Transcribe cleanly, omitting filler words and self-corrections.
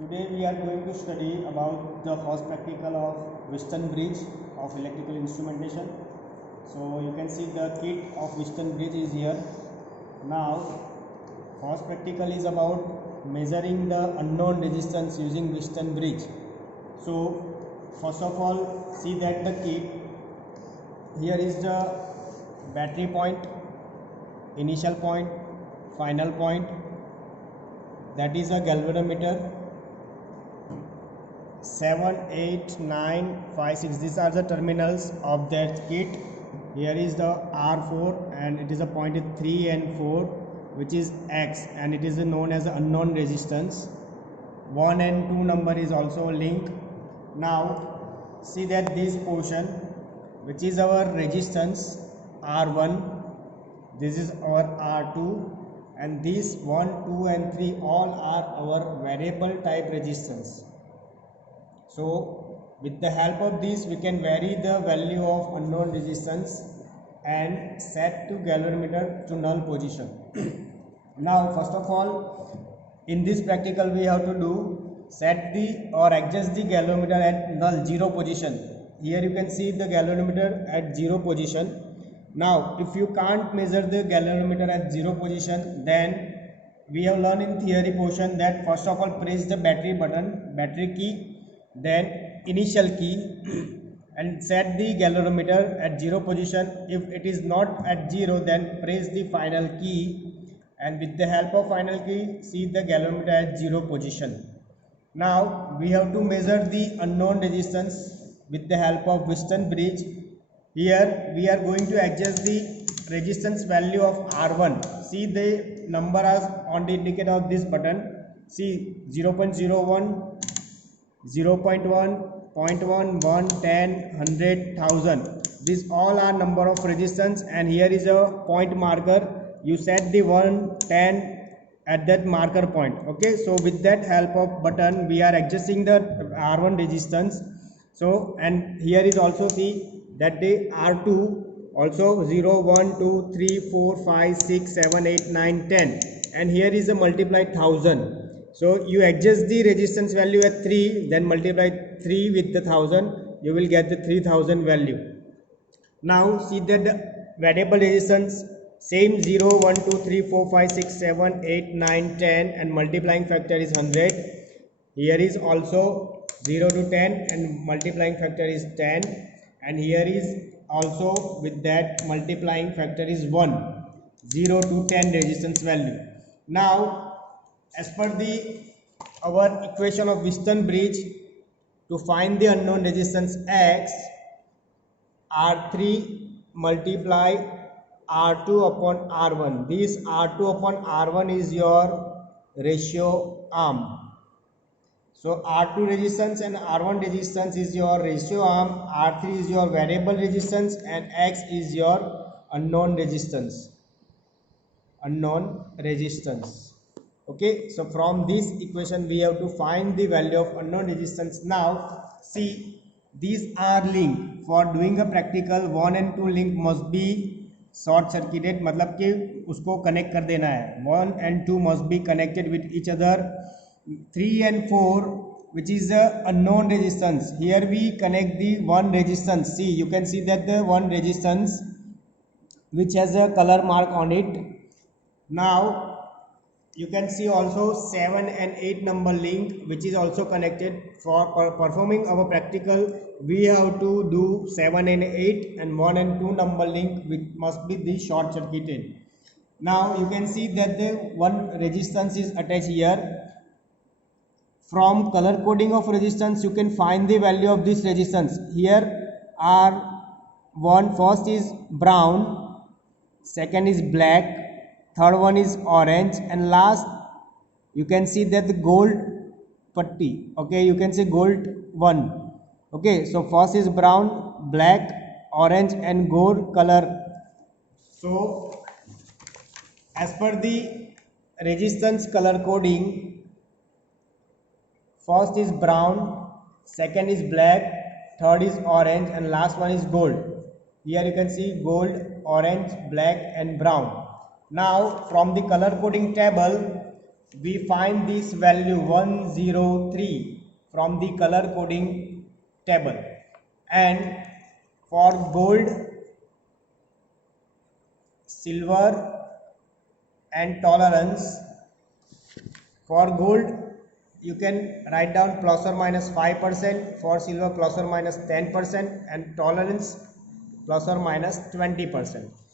Today we are going to study about the first practical of Wheatstone bridge of electrical instrumentation. So you can see the kit of Wheatstone bridge is here. Now first practical is about measuring the unknown resistance using Wheatstone bridge. So first of all, see that the kit, here is the battery point, initial point, final point, that is a galvanometer. 7, 8, 9, 5, 6, these are the terminals of that kit. Here is the R4 and it is a point 3 and 4, which is X, and it is known as unknown resistance. 1 and 2 number is also linked. Now see that this portion, which is our resistance R1, this is our R2, and these 1, 2 and 3 all are our variable type resistance. So with the help of this we can vary the value of unknown resistance and set to galvanometer to null position. Now first of all, in this practical we have to do set the or adjust the galvanometer at null 0 position. Here you can see the galvanometer at 0 position. Now if you can't measure the galvanometer at 0 position, then we have learned in theory portion that first of all press the battery button, battery key, then initial key and set the galvanometer at 0 position. If it is not at 0, then press the final key, and with the help of final key see the galvanometer at 0 position. Now we have to measure the unknown resistance with the help of Wheatstone bridge. Here we are going to adjust the resistance value of R1. See the number as on the indicator of this button. See 0.01, 0.1, 0.1, 1, 10, 100, 1000. These all are number of resistance, and here is a point marker. You set the 1, 10 at that marker point. Okay, so with that help of button we are adjusting the R1 resistance. So and here is also see that the R2 also 0, 1, 2, 3, 4, 5, 6, 7, 8, 9, 10, and here is a multiplied 1000. So you adjust the resistance value at 3, then multiply 3 with the 1000, you will get the 3000 value. Now see that the variable resistance same 0, 1, 2, 3, 4, 5, 6, 7, 8, 9, 10, and multiplying factor is 100. Here is also 0 to 10 and multiplying factor is 10, and here is also with that multiplying factor is 1, 0 to 10 resistance value. Now as per the our equation of Wheatstone bridge, to find the unknown resistance X, R3 multiply R2 upon R1. This R2 upon R1 is your ratio arm. So R2 resistance and R1 resistance is your ratio arm, R3 is your variable resistance, and X is your unknown resistance. Okay, so from this equation we have to find the value of unknown resistance. Now see, these are linked. For doing a practical 1 and 2 link must be short circuited, मतलब कि उसको connect कर देना है. 1 and 2 must be connected with each other. 3 and 4, which is the unknown resistance, here we connect the one resistance. See, you can see that the one resistance which has a color mark on it. Now you can see also 7 and 8 number link, which is also connected. For performing our practical we have to do 7 and 8, and 1 and 2 number link which must be the short circuited. Now you can see that the one resistance is attached here. From color coding of resistance you can find the value of this resistance. Here R1 first is brown, second is black, third one is orange, and last you can see that the gold putty. Okay, you can see gold one. Okay, so first is brown, black, orange and gold color. So as per the resistance color coding, first is brown, second is black, third is orange, and last one is gold. Here you can see gold, orange, black and brown. Now from the color coding table, we find this value 103 from the color coding table, and for gold, silver and tolerance, for gold you can write down plus or minus 5%, for silver plus or minus 10%, and tolerance plus or minus 20%.